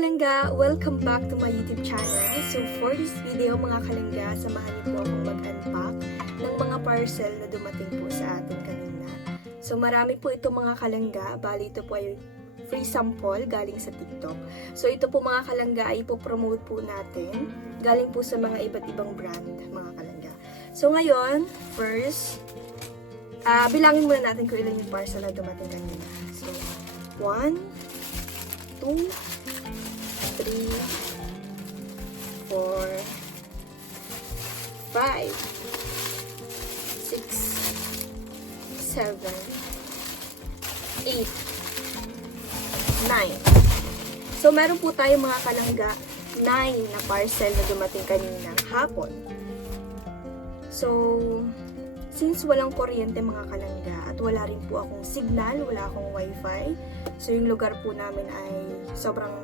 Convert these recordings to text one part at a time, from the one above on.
kalangga! Welcome back to my YouTube channel. So for this video mga kalangga, samahan niyo po akong mag-unpack ng mga parcel na dumating po sa atin kanina. So marami po ito mga kalangga, bali ito po ay free sample galing sa TikTok. So ito po mga kalangga ay ipopromote po natin galing po sa mga iba't ibang brand mga kalangga. So ngayon, first, bilangin muna natin kung ilan yung parcel na dumating kanina. So 1, 2, 3, 4, 5, 6, 7, 8, 9. So, meron po tayo mga kalangga 9 na parcel na dumating kaninang hapon. So, since walang kuryente mga kalangga at wala rin po akong signal, wala akong wifi, so yung lugar po namin ay sobrang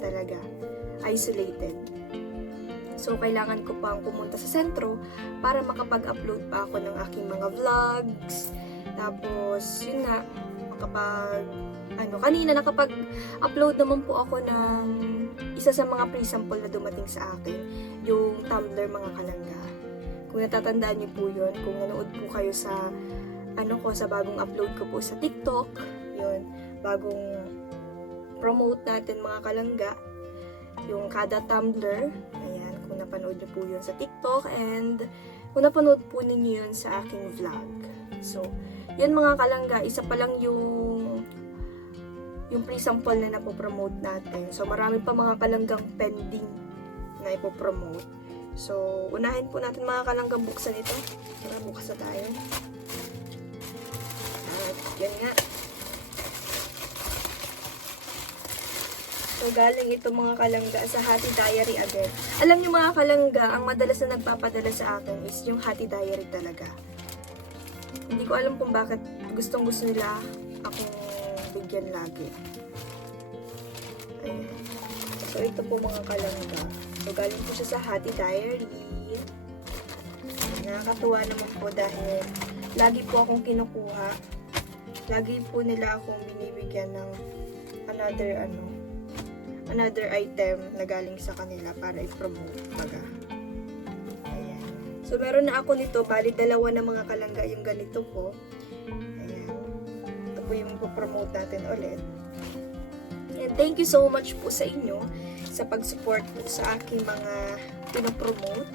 talaga, isolated. So, kailangan ko pang pumunta sa sentro para makapag-upload pa ako ng aking mga vlogs. Tapos, yun nga, kanina nakapag-upload naman po ako ng isa sa mga pre-sample na dumating sa akin, yung tumbler mga kalangga. Kung natatandaan niyo po yun, kung nanood po kayo sa sa bagong upload ko po sa TikTok, yun, bagong promote natin mga kalangga, yung kada tumbler, ayan, kung napanood niyo po yun sa TikTok, and kung napanood po ninyo yun sa aking vlog. So, yun mga kalangga, isa pa lang yung pre-sample na napopromote natin. So, marami pa mga kalanggang pending na ipopromote. So, unahin po natin mga kalanggang buksan ito. Tara, bukas na tayo. At, yan nga. So, galing ito mga kalangga sa Hati Diary again. Alam niyo mga kalangga, ang madalas na nagpapadala sa akin is yung Hati Diary talaga. Hindi ko alam kung bakit gustong-gusto nila akong bigyan lagi. Ayan. So, ito po mga kalangga. So, galing po siya sa Hati Diary. Nakakatuwa naman po dahil lagi po akong kinukuha. Lagi po nila akong binibigyan ng another item na galing sa kanila para i-promote baga. Ayan. So, meron na ako nito. Bali, dalawa na mga kalangga yung ganito po. Ayan. Ito po yung ipopromote natin ulit. And thank you so much po sa inyo sa pag-support po sa aking mga pinapromote.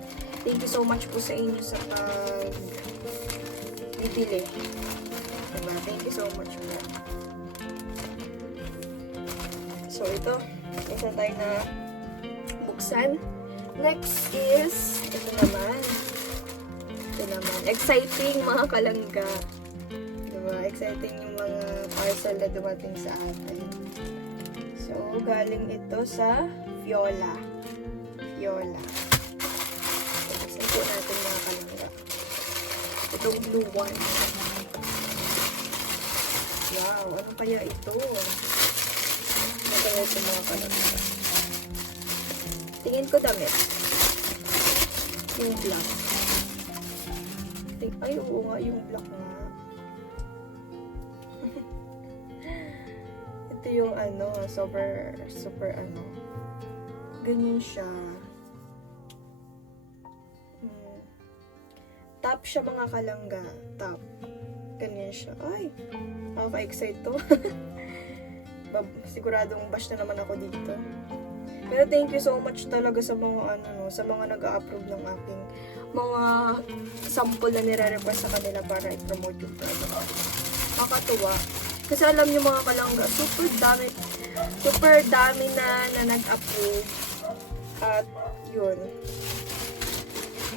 Thank you so much po sa inyo sa pag-bibili. Diba? Thank you so much po. So, ito. Isa tayo na buksan. Next is, ito naman. Exciting mga kalangga. Diba? Exciting yung mga parcel na dumating sa atin. So, galing ito sa Viola. Buksan po natin mga kalangga. Itong blue one. Wow, ano kaya ito? Ito mga kalangga. Tingin ko damit. Yung black. Ay, oo nga, yung black nga. Ito yung super ganyan siya. Top siya mga kalangga. Top. Ganyan siya. Ay, nakaka-excite to. Siguradong bash na naman ako dito. Pero thank you so much talaga sa mga sa mga nag-a-approve ng aking mga sample na nire-request sa kanila para i-promote yung product. Nakakatuwa. Kasi alam niyo mga kalangga, super dami na nag-approve. At yun.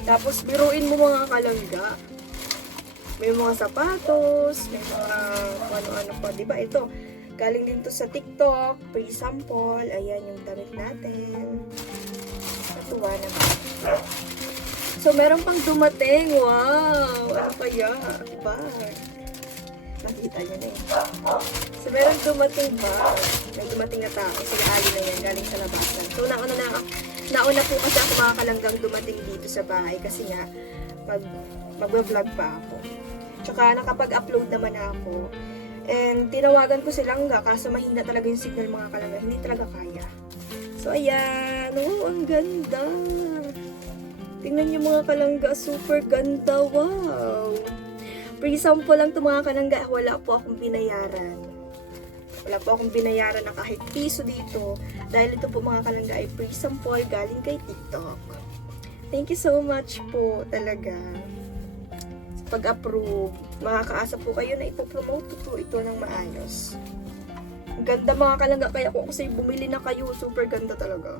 Tapos biruin mo mga kalangga. May mga sapatos, may mga ano-ano pa. Diba ito? Galing din to sa TikTok, pre-sample. Ayan yung damit natin. Natuwa naman. So, meron pang dumating. Wow! Ano kaya? Bag. Nakita nyo na eh. So, meron dumating bag. May dumating na tao. Sila Ali na yan. Galing sa labasan. So, nauna po kasi ako mga kalanggang dumating dito sa bahay. Kasi nga, mag-vlog pa ako. Tsaka, nakapag-upload naman ako. And tinawagan ko si Langga kaso mahina talaga yung signal mga kalangga. Hindi talaga kaya. So, ayan. Oh, ang ganda. Tingnan niyo mga kalangga. Super ganda. Wow. Pre-sample lang ito mga kalangga. Wala po akong binayaran. Wala po akong binayaran na kahit piso dito. Dahil ito po mga kalangga ay pre-sample galing kay TikTok. Thank you so much po talaga. Sa pag-approve. Makakaasa po kayo na ipopromote po ito ng maayos. Ang ganda mga kalangga. Kaya kung kasi bumili na kayo, super ganda talaga.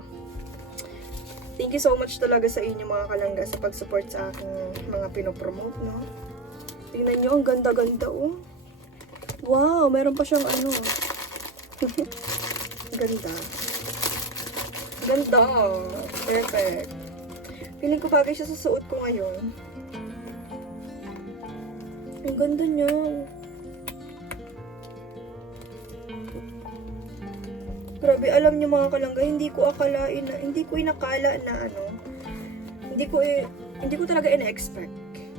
Thank you so much talaga sa inyo mga kalangga sa pag-support sa aking mga pinopromote, no? Tingnan nyo, ang ganda-ganda, oh. Wow, meron pa siyang ano. Ganda. Ganda. Perfect. Feeling ko bagay siya sa suot ko ngayon. Ang ganda niya. Grabe, alam niyo mga kalangga, hindi ko inakala na ano. Hindi ko talaga ina-expect.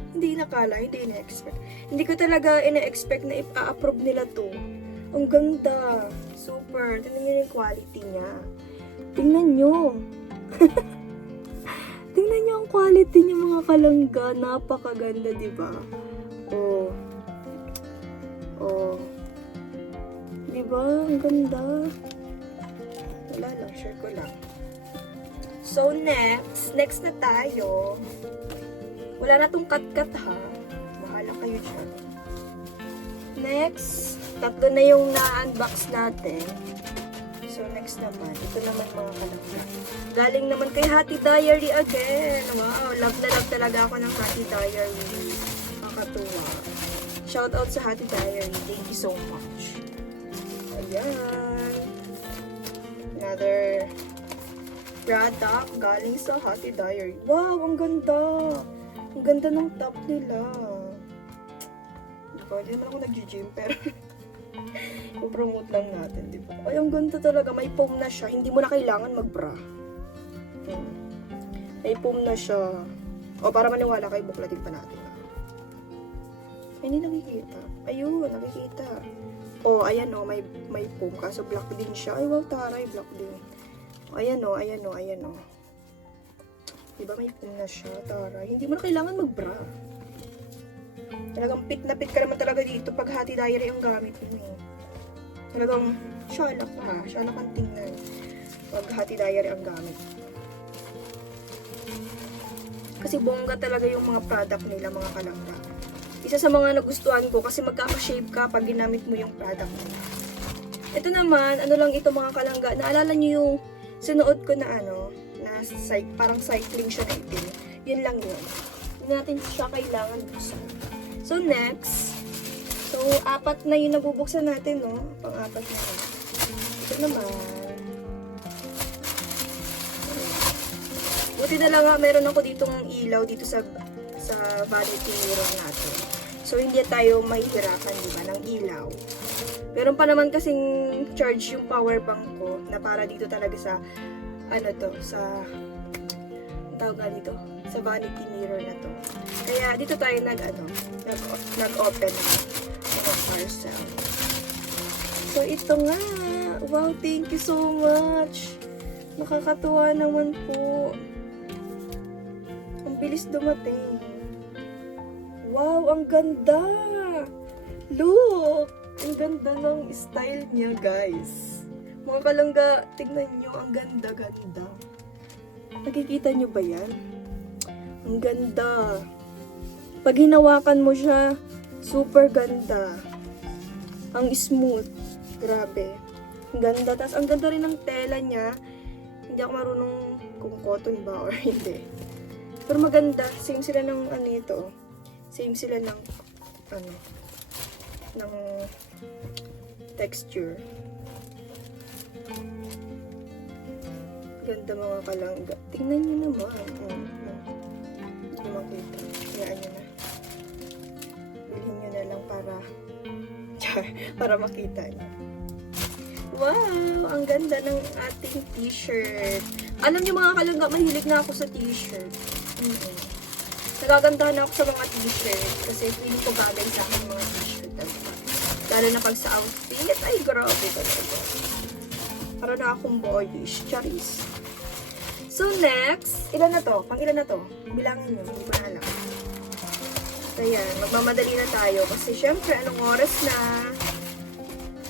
Hindi ina-expect. Hindi ko talaga ina-expect na i-approve nila to. Ang ganda. Super. Tingnan niyo yung quality niya. Tingnan niyo. Tingnan niyo ang quality niya mga kalangga. Napakaganda, di ba? Oh. Oh. Di ba? Ang ganda. Wala lang. Share ko lang. So, next na tayo. Wala na tong cut-cut ha. Bahala kayo dyan. Next, tatlo na yung na-unbox natin. So, next naman. Ito naman mga kalangga. Galing naman kay Hati Diary again. Wow, love na love talaga ako ng Hati Diary. Nakakatuwa. Shout out sa Hati Diary. Thank you so much. Ayan. Another product galing sa Hati Diary. Wow, ang ganda. Ang ganda ng top nila. Hindi naman ako nag-gym, pero i-promote lang natin, di ba? Ay, ang ganda talaga. May foam na siya. Hindi mo na kailangan mag-bra. May foam na siya. O, para maniwala kayo, buklatin pa natin. Ay, hindi nakikita. Ayun, nakikita. O, ayan o, may foam. Kaso black din siya. Ay, wow, taray, black din. Ayan o, ayan o, ayan o. Diba may foam na siya, taray. Hindi mo na kailangan mag-bra. Talagang pit na pit ka naman talaga dito pag Hati Diary yung gamit mo eh. Talagang syala ka. Syala kang tingnan pag Hati Diary ang gamit. Kasi bongga talaga yung mga product nila mga kalangga. Isa sa mga nagustuhan ko kasi magkaka-shape ka pag ginamit mo yung product nila. Ito naman, ano lang ito mga kalangga. Naalala nyo yung sinuot ko na ano, na parang cycling siya na itim. Yun lang yun. Hindi natin siya kailangan buksan. So, next. So, 4 na yung nabubuksan natin, no? Pang-4 na yun. Ito naman. Buti na lang nga, meron ako ditong ilaw dito sa vanity mirror natin. So, hindi tayo mahihirapan, di ba, ng ilaw. Meron pa naman kasing charge yung power bank ko na para dito talaga sa, ano to, sa, tawag nga dito, sa vanity mirror na to. Kaya dito tayo nag-open ng parcel. So ito nga. Wow, thank you so much. Nakakatuwa naman po. Ang bilis dumating. Wow, ang ganda. Look! Ang ganda ng style niya, guys. Mga kalangga, tignan nyo. Ang ganda-ganda. Nakikita nyo ba yan? Ang ganda. Pag hinawakan mo siya, super ganda. Ang smooth. Grabe. Ang ganda. Tapos ang ganda rin ng tela niya. Hindi ako marunong kung cotton ba or hindi. Pero maganda. Same sila ng ano ito. Same sila ng ano, ng texture. Ganda mga kalangga. Tingnan nyo naman. Hindi makita. Hayaan nyo na. Bilhin nyo na lang para makita nyo. Wow! Ang ganda ng ating t-shirt. Alam nyo mga kalangga, mahilig na ako sa t-shirt. Nagagandahan na ako sa mga t-shirt kasi feeling ko bagay sa akin mga t-shirt. Lalo na pag sa outfit. Ay, grabe talaga. Para na akong boyish. Charis. So, next, ilan na to? Pang ilan na to? Bilangin nyo, hindi ko na alam. So, yan. Magmamadali na tayo. Kasi, syempre, anong oras na?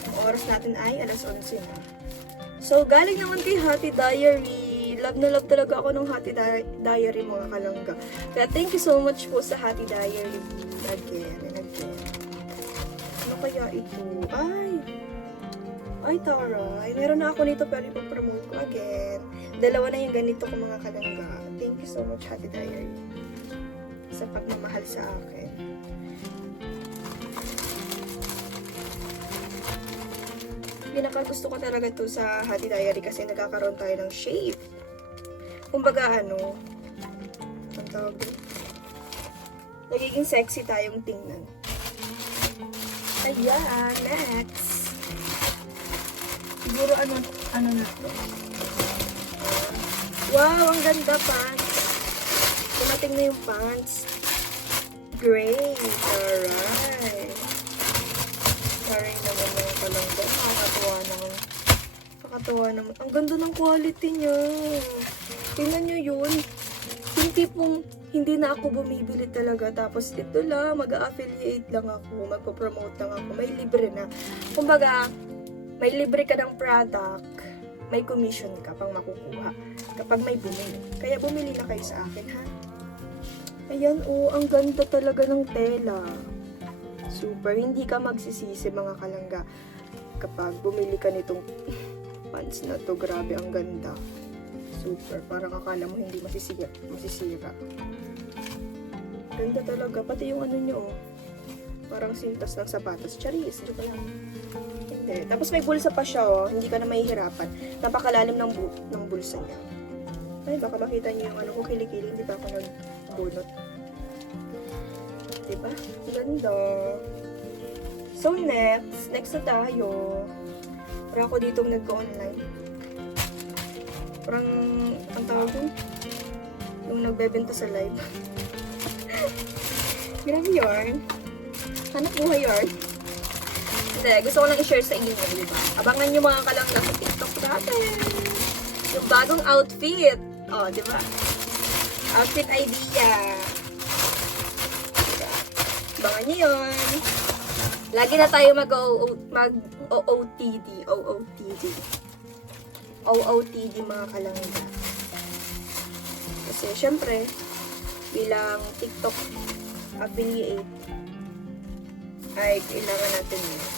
Ang oras natin ay alas 11 na. So, galing naman kay Hati Diary. Love na love talaga ako ng Hati Diary, mga kalangga. Kaya, thank you so much po sa Hati Diary. Again and again. Ano kaya ito? Ay, taray. Meron na ako nito pero ipapromote ko again. Dalawa na yung ganito ko, mga kalangga. Thank you so much, Hati Diary, sa pagmamahal sa akin. Pinakagusto ko talaga to sa Hati Diary kasi nagkakaroon tayo ng shape. Kumbaga ang tawag doon? Nagiging sexy tayong tingnan. Ayan, next. Siguro ano na to? Wow, ang ganda pants. Dumating na yung pants. Great, alright. Sorry naman yung kalangga. Nakakatuwa naman. Ang ganda ng quality niya. Tingnan nyo yun. Yung tipong hindi na ako bumibili talaga. Tapos ito lang, mag-affiliate lang ako. Magpo-promote lang ako. May libre na. Kumbaga, may libre ka ng product. May commission ka pang makukuha kapag may bumili. Kaya bumili na kayo sa akin, ha? Ayan, ang ganda talaga ng tela. Super. Hindi ka magsisisi, mga kalangga, kapag bumili ka nitong pants na to. Grabe, ang ganda. Super. Parang akala mo hindi masisira. Ganda talaga. Pati yung ano nyo, parang sintas ng sapatos. Charis, joke lang. Hindi. Tapos may bulsa pa siya, hindi ka na mahihirapan. Napakalalim ng bulsa niya. Ay, baka makita niyo yung ano ko, kilikili. Hindi pa ako nagbunot. Diba? Ganda. So, next na tayo. Parang ako ditong nagko-online. Parang, ang tawag doon? Yung nagbebenta sa live. Grabe yarn. Hanap buhay yarn. Hindi, gusto ko lang i-share sa inyo, diba? Abangan nyo, mga kalangga, sa TikTok natin. Yung bagong outfit. Diba? Outfit idea. Diba? Abangan nyo yun. Lagi na tayo mag-OOTD. OOTD, mga kalangga. Kasi, syempre, bilang TikTok affiliate, ay kailangan natin yun.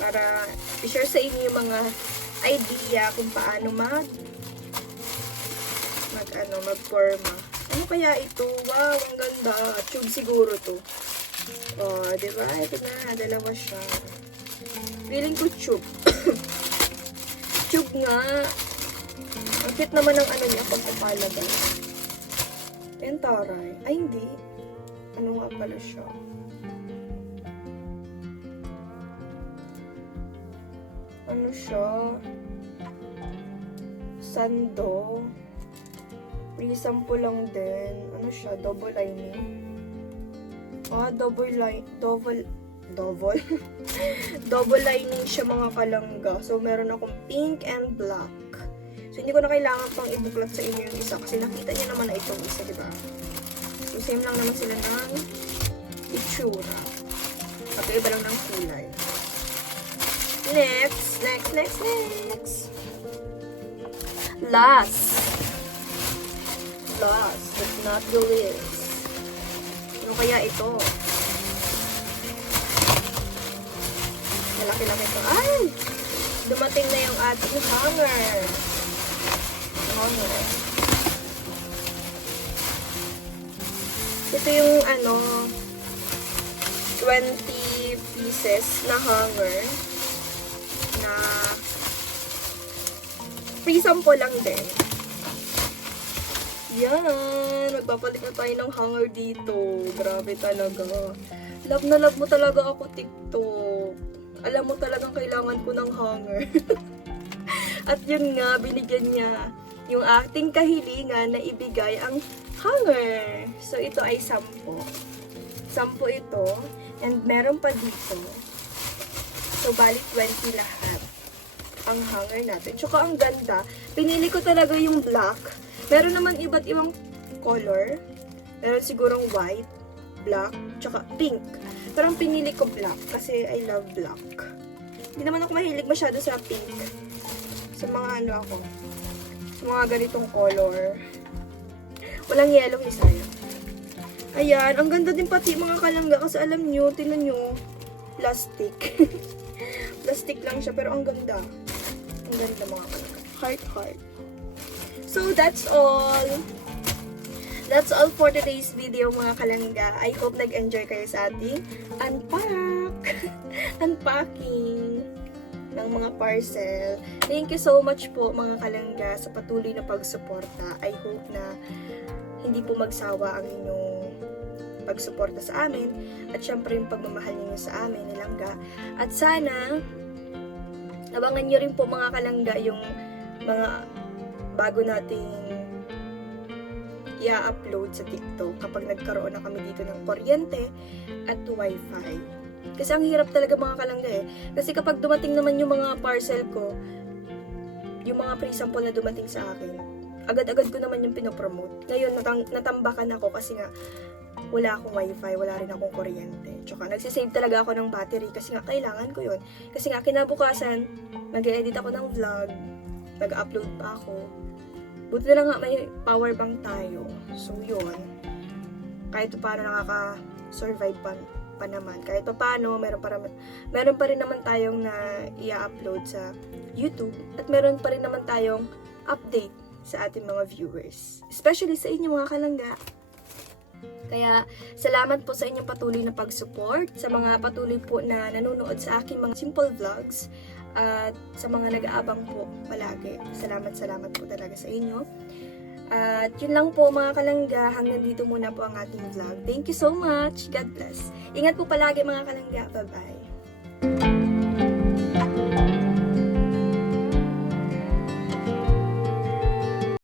Para i-share sa inyo yung mga idea kung paano mag-forma. Ano kaya ito? Wow, ang ganda. Tube siguro to. Diba? Ito na, dalawa siya. Feeling ko tube. Tube nga. Ang cute naman ng ano niya pag papalagay. Yan, taray. Ay, hindi. Ano nga pala siya? Ano siya? Sando. Pre-sample lang din. Ano siya? Double lining. Double lining siya, mga kalangga. So, meron akong pink and black. So, hindi ko na kailangan pang ibuklat sa inyo yung isa. Kasi nakita niyo naman na itong isa, diba? So, same lang naman sila ng itsura. Pag-iba lang ng kulay. Next. Last but not the least. Ano kaya ito? Malaki lang ito. Ay! Dumating na yung ating hanger. Ito yung 20 pieces na hanger na free sample lang din. Yan! Magpapalit na tayo ng hanger dito. Grabe talaga. Love na love mo talaga ako, TikTok. Alam mo talagang kailangan ko ng hanger. At yun nga, binigyan niya yung ating kahilingan na ibigay ang hanger. So, ito ay 10. 10 ito. And meron pa dito. So, balik 20 lahat. ang hanger natin. Tsaka ang ganda. Pinili ko talaga yung black. Meron naman iba't ibang color. Meron sigurong white, black, tsaka pink. Pero ang pinili ko black kasi I love black. Hindi naman ako mahilig masyado sa pink. Sa mga ano ako. Sa mga ganitong color. Walang yellow ni Sayo. Ayan, ang ganda din pati mga kalangga kasi alam nyo, tinan nyo, plastic. Plastic lang siya pero ang ganda. Ang ganda mga kalangga. Heart, heart. So, that's all. That's all for today's video mga kalangga. I hope nag-enjoy kayo sa ating unpacking ng mga parcel. Thank you so much po mga kalangga sa patuloy na pagsuporta. I hope na hindi po magsawa ang inyong pagsuporta sa amin at syempre yung pagmamahal niyo sa amin nilangga. At sana abangan niyo rin po mga kalangga yung mga bago nating i-upload sa TikTok kapag nagkaroon na kami dito ng kuryente at wifi. Kasi ang hirap talaga mga kalangga eh. Kasi kapag dumating naman yung mga parcel ko, yung mga pre-sample na dumating sa akin, agad-agad ko naman yung pinopromote. Ngayon, natambakan ako kasi nga wala akong wifi, wala rin akong kuryente. Tsaka nagsisave talaga ako ng battery kasi nga kailangan ko yun. Kasi nga kinabukasan, mag-edit ako ng vlog, nag-upload pa ako. Buti na lang nga may power bank tayo. So yun, kahit paano nakaka-survive pa naman. Kahit paano, meron pa rin naman tayong na i-upload sa YouTube at meron pa rin naman tayong update sa ating mga viewers. Especially sa inyo mga kalangga. Kaya, salamat po sa inyong patuloy na pag-support, sa mga patuloy po na nanonood sa aking mga simple vlogs, at sa mga nag-aabang po palagi. Salamat po talaga sa inyo. At yun lang po mga kalangga, hanggang dito muna po ang ating vlog. Thank you so much. God bless. Ingat po palagi mga kalangga. Bye-bye.